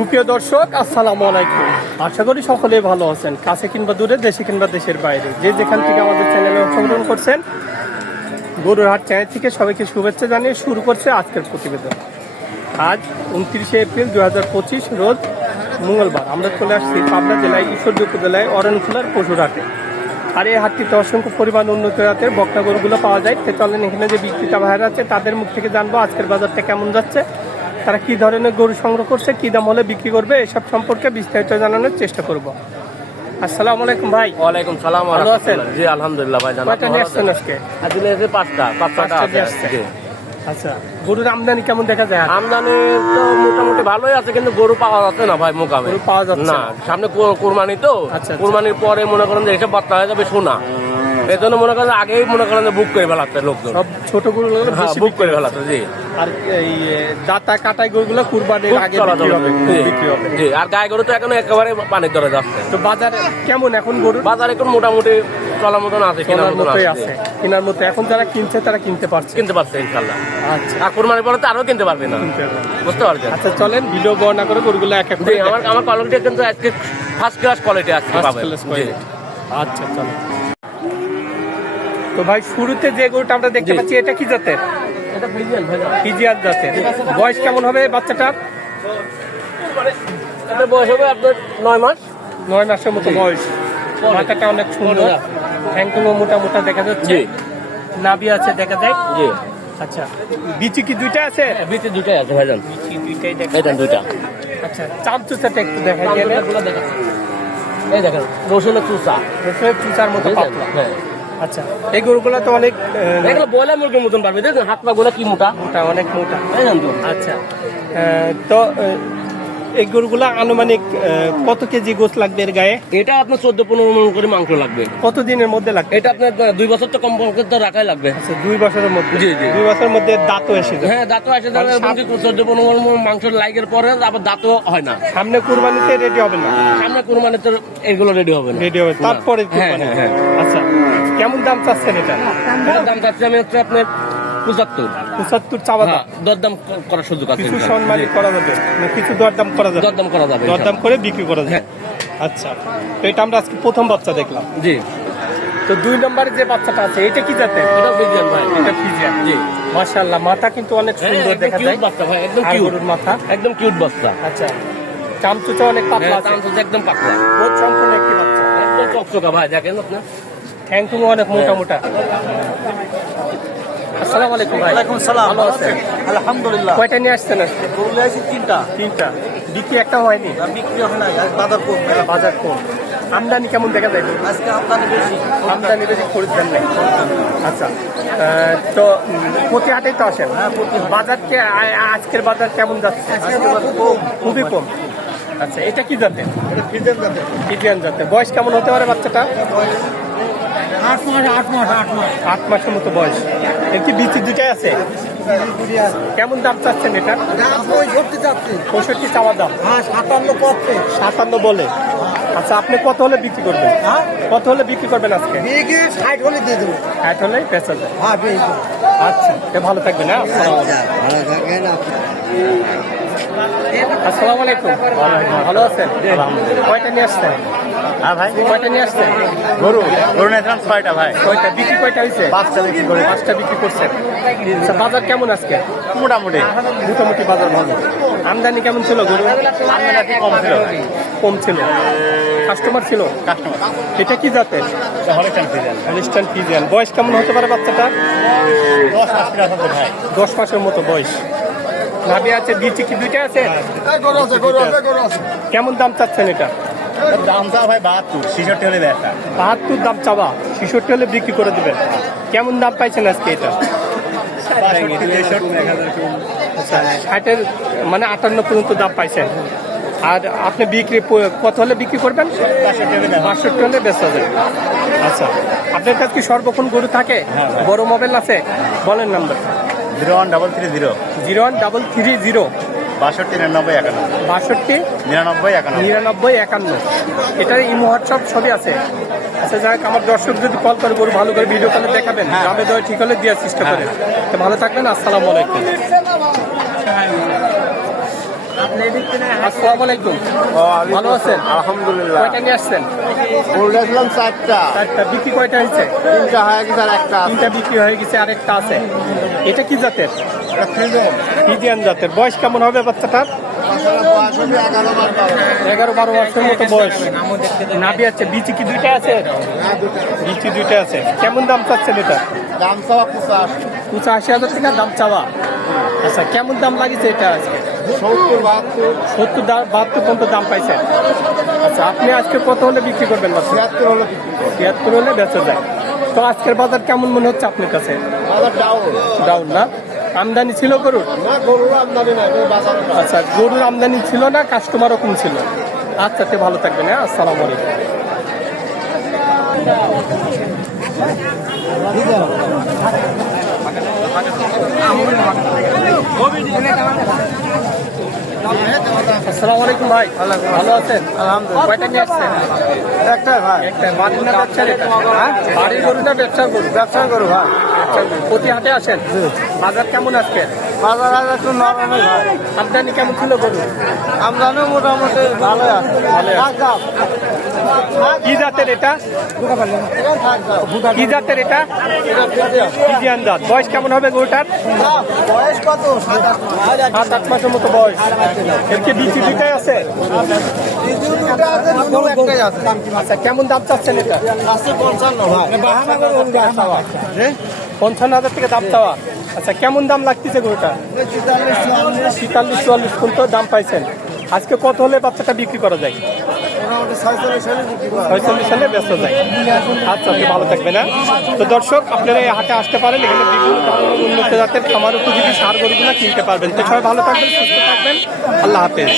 সুপ্রিয় দর্শক, আসসালামু আলাইকুম। আশা করি সকলে ভালো আছেন, কাছে কিংবা দূরে, দেশে কিংবা দেশের বাইরে। যে যেখান থেকে আমাদের চ্যানেলে অংশগ্রহণ করছেন গরুর হাট চ্যানেল থেকে সবাইকে শুভেচ্ছা জানিয়ে শুরু করছে আজকের প্রতিবেদন। আজ উনত্রিশে এপ্রিল দু হাজার পঁচিশ, রোজ মঙ্গলবার। আমরা চলে আসছি পাবনা জেলায়, ঈশ্বরদী উপজেলায়, অরণখোলার পশুর হাটে আর এই হাটটিতে অসংখ্য পরিমাণ উন্নত জাতের বকনা গরুগুলো পাওয়া যায়। তো চলেন এখানে যে বিক্রেতা ভাইরা আছে, তাদের মুখ থেকে জানব আজকের বাজারটা কেমন যাচ্ছে। তারা কি ধরনের গরু সংগ্রহ করছে কি দাম হলে বিক্রি করবে এসব সম্পর্কে বিস্তারিত জানানোর চেষ্টা করব। আসসালামু আলাইকুম ভাই। ওয়ালাইকুম সালাম ভালো আছেন? জি আলহামদুলিল্লাহ ভাই কয়টা নিয়ে আসছেন আজকে? আজকে নিয়েছে পাঁচটা পাঁচটা আসছে। আচ্ছা গরুর আমদানি কেমন দেখা যায়? আমদানি তো মোটামুটি ভালোই আছে কিন্তু গরু পাওয়া যাচ্ছে না ভাই মোকামে। গরু পাওয়া যাচ্ছে না। সামনে কোরবানি তো। আচ্ছা, আচ্ছা। কোরবানির পরে মনে করেন যে এসব বার্তা হয়ে যাবে শোনা জন্য মনে করেন আগেই মনে করেন বুক করে ফেলাচ্ছে লোকজন। সব ছোট গরুগুলো হ্যাঁ বুক করে ফেলাচ্ছে জি। আর এই দাতা কাটাই গরুগুলো কুরবানির আগে বিক্রি হবে জি, বিক্রি হবে। জি আর গায়ে গরু তো এখন একেবারে পানির দরে যাচ্ছে। তো বাজার কেমন এখন গরুর বাজার এখন মোটামুটি চলার মতন আছে কেনার মতোই আছে। আছে। কেনার মতো এখন যারা কিনছে তারা কিনতে পারছে। কিনতে পারছে ইনশাল্লাহ। আচ্ছা। আর কোরবানির পরে তো আরও কিনতে পারবে না। বুঝতে পারছেন? আচ্ছা চলেন ভিডিও বর্ণনা করে গরুগুলো এক এক করে আমার আমার কোয়ালিটি কিন্তু আজকে ফার্স্ট ক্লাস কোয়ালিটি First পাবেন আচ্ছা চলো তো ভাই শুরুতে যে গরুটা আমরা দেখতে। পাচ্ছি এটা কি জাতের? ফিজিয়ার জাতের। বয়স কেমন হবে বাচ্চাটার? বয়স হবে আপনার নয় মাস। নয় মাসের মতো বয়স। মাথাটা অনেক সুন্দর। হ্যাংটুমো মোটা মোটা দেখা যাচ্ছে। নাভি আছে দেখা যায়। জি। আচ্ছা বিচি কি দুইটা আছে? বিচি দুটাই আছে ভাইজান। বিচি দুইটাই দেখা দুইটা। আচ্ছা চামচুচাটা একটু দেখা গেলে এই দেখেন রসুনের রসুনের চুচার মতো পাতলা। হ্যাঁ। আচ্ছা এই গরুগুলো তো অনেক এগুলো বয়লার মুরগির মতন পারবে দেখুন হাত পা গুলো কি মোটা? মোটা অনেক মোটা। তাই জানতো আচ্ছা তো এই গরুগুলো আনুমানিক কত কেজি গোস লাগবে এর গায়ে? এটা আপনার চোদ্দ পনেরো মন করে মাংস লাগবে। কত দিনের মধ্যে লাগবে? এটা আপনার দুই বছর তো কম তো রাখাই লাগবে। আচ্ছা দুই বছরের মধ্যে? জি, জি। দুই বছরের মধ্যে দাঁতও এসে যাবে। হ্যাঁ দাঁতও আসে যাবে চোদ্দ পনেরো মন মাংস লাইকের পরে আবার দাঁতও হয় না। সামনে কুরবানিতে রেডি হবে না? সামনে কোরবানি তো এগুলো রেডি হবে না। রেডি হবে তারপরে হ্যাঁ, হ্যাঁ, হ্যাঁ। আচ্ছা কেমন দাম চাচ্ছেন এটা দাম চাচ্ছি আমি হচ্ছে আপনার পঁচাত্তর। পঁচাত্তর চাওয়া হ্যাঁ দাম দরদাম করার সুযোগ আছে কিছু। সম্মানিত করা যাবে। কিছু দরদাম করা যাবে। দরদাম করা যাবে দরদাম করে বিক্রি করা যাবে। হ্যাঁ। আচ্ছা তো এটা আমরা আজকে প্রথম বাচ্চা দেখলাম। জি। তো দুই নম্বরে যে বাচ্চাটা আছে এটা কি জাতের? এটা বিজ্ঞান ভাই। এটা ফিজিয়ান। জি। মাশাআল্লাহ মাথা কিন্তু অনেক হ্যাঁ, সুন্দর দেখা কিউট যায় বাচ্চা ভাই একদম কিউট মাথা। একদম কিউট বাচ্চা। আচ্ছা চামচুচা অনেক পাতলা হ্যাঁ আছে। দাম একদম পাতলা। বহুত সম্পূর্ণ একটি বাচ্চা। একদম চকচকা ভাই দেখেন আপনার। ঠ্যাংটুমো অনেক মোটা মোটা আসসালামু আলাইকুম ভাই। ওয়ালাইকুম সালাম। ভালো আছেন? আলহামদুলিল্লাহ। কয়টা নিয়ে আসছেন? আজকে গরু নিয়ে আসি তিনটা। তিনটা। বিক্রি একটা হয়নি? বিক্রি হয় না বাজার কম। বাজার কম। আমদানি কেমন দেখা যায়? আজকে আমদানি বেশি। আমদানি বেশি খরিদ্দার নেই। আচ্ছা তো প্রতি হাটেই তো আসেন? হ্যাঁ, প্রতি বাজার কে আজকের বাজার কেমন যাচ্ছে? খুবই কম। আচ্ছা এটা কি জাতের? ইন্ডিয়ান জাতের। বয়স কেমন হতে পারে বাচ্চাটা আট মাস আট মাস আট মাস। আট মাসের মতো বয়স। কি বিচি দুটাই আছে? কেমন দাম চাচ্ছেন এটা? পঁয়ষট্টি যাচ্ছে পঁয়ষট্টি চাওয়া দাম। হ্যাঁ সাতান্ন করছে সাতান্ন বলে। আচ্ছা আপনি কত হলে বিক্রি করবেন? কত হলে বিক্রি করবেন আজকে? ষাট হলে দিয়ে দেবো ষাট হলে হ্যাঁ আচ্ছা ভালো থাকবেন হ্যাঁ? ভালো আসসালামু আলাইকুম। ভালো আছেন? কয়টা নিয়ে আসছেন? হ্যাঁ ভাই। কয়টা নিয়ে আসছেন? গরু। গরু নিয়েছিলাম ছয়টা ভাই। কয়টা? বিক্রি কয়টা হয়েছে পাঁচটা বিক্রি করে। পাঁচটা বিক্রি করছেন। আচ্ছা বাজার কেমন আজকে? মোটামুটি। মোটামুটি বাজার ভালো। আমদানি কেমন ছিল গরু? আমদানি কম ছিল কম ছিল। কাস্টমার ছিল? কাস্টমার। এটা কি জাতের? Holstein Friesian. বয়স কেমন হতে পারে বাচ্চাটা দশ ভাই। মাসের মতো বয়স। নাভি আছে বিচি কি দুইটা আছে? গরু আছে গরু আছে গরু আছে। কেমন দাম চাচ্ছেন এটা? দাম চা ভাই বাহাত্তর ছিষট্টি হলে ব্যবসা বাহাত্তর দাম চাওয়া ছেষট্টি হলে বিক্রি করে দেবেন। কেমন দাম পাইছেন আজকে এটা? আচ্ছা ষাটের মানে আটান্ন পর্যন্ত দাম পাইছেন। আর আপনি বিক্রি কত হলে বিক্রি করবেন? বাষট্টি হলে বেচা। যায়। আচ্ছা আপনার কাছে কি সর্বক্ষণ গরু থাকে? বড় মোবাইল আছে? বলেন number. Zero one double three zero. Zero one double three zero. বাষট্টি নিরানব্বই একান্ন। বাষট্টি নিরানব্বই একান্ন। নিরানব্বই একান্ন। এটার ইমো হোয়াটসঅ্যাপ সবই আছে। আচ্ছা যাই হোক, আমার দর্শক যদি কল করে গরু ভালো করে ভিডিও কলে দেখাবেন গ্রামে দেওয়া ঠিক হলে দেওয়ার চেষ্টা করেন। তো ভালো থাকবেন আসসালামু আলাইকুম। আসসালামু আলাইকুম। ভালো আছেন? আলহামদুলিল্লাহ। কয়টা নিয়ে আসছেন? বলছিলাম চারটা। চারটা। বিক্রি কয়টা হয়েছে? তিনটা হয়ে গেছে আর একটা তিনটা বিক্রি হয়ে গেছে আরেকটা আছে। এটা কি জাতের? ফিজিয়ান জাতের। বয়স কেমন হবে বাচ্চাটার? এগারো বারো বছর মতো বয়স। নাবি আছে বিচি কি দুইটা আছে? বিচি দুইটা আছে। কেমন দাম চাচ্ছেন এটা? দাম সব পঁচাশ হাজার টাকা দাম চাওয়া। আচ্ছা কেমন দাম লাগিছে এটা আজকে? সত্তর বাহাত্তর সত্তর বাহাত্তর পর্যন্ত দাম পাইছেন আচ্ছা আপনি আজকে কত হলে বিক্রি করবেন বাচ্চা? ছিয়াত্তর হলে ছিয়াত্তর হলে বেচা যায়। তো আজকের বাজার কেমন মনে হচ্ছে আপনার কাছে? বাজার ডাউন ডাউন না? আমদানি ছিল গরুর? আচ্ছা গরুর আমদানি ছিল না কাস্টমারও কম ছিল। আচ্ছা তে ভালো থাকবেন হ্যাঁ আসসালামু আলাইকুম। আসসালামু আলাইকুম ভাই। ভালো আছেন? আলহামদুলিল্লাহ। কয়টা নিয়ে আসছেন? একটা ভাই। একটা বাড়ির না ব্যবসার হ্যাঁ? বাড়ির গরু না ব্যবসার গরু? ব্যবসা করো ভাই। গরু। প্রতি হাটে আসেন? বাজার কেমন আজকে? বাজার আজ একটু নরম ভাই। আমদানি কেমন ছিল গরু? আমদানিও মোটামুটি ভালো আছে। কি জাতের এটা? কি জাতের এটা? ফিজিয়ান জাত। বয়স কেমন হবে গরুটার? বয়স কত সাত আট মাসের মতো বয়স। এর কি বিচি দুইটাই আছে? আচ্ছা কেমন দাম চাচ্ছেন এটা? পঞ্চান্ন হাজার থেকে দাম চাওয়া। আচ্ছা কেমন দাম লাগতেছে গরুটা তেতাল্লিশ চুয়াল্লিশ। কুইন্টাল দাম পাইছেন। আজকে কত হলে বাচ্চাটা বিক্রি করা যায়? ছয়চল্লিশ সালে ব্যস্ত যায়। আচ্ছা আপনি ভালো থাকবেন না তো দর্শক আপনারা এই হাটে আসতে পারেন এখানে বিভিন্ন ধরনের উন্নত জাতের খামার উপযোগী সার না কিনতে পারবেন। তো সবাই ভালো থাকবেন সুস্থ থাকবেন। আল্লাহ হাফেজ।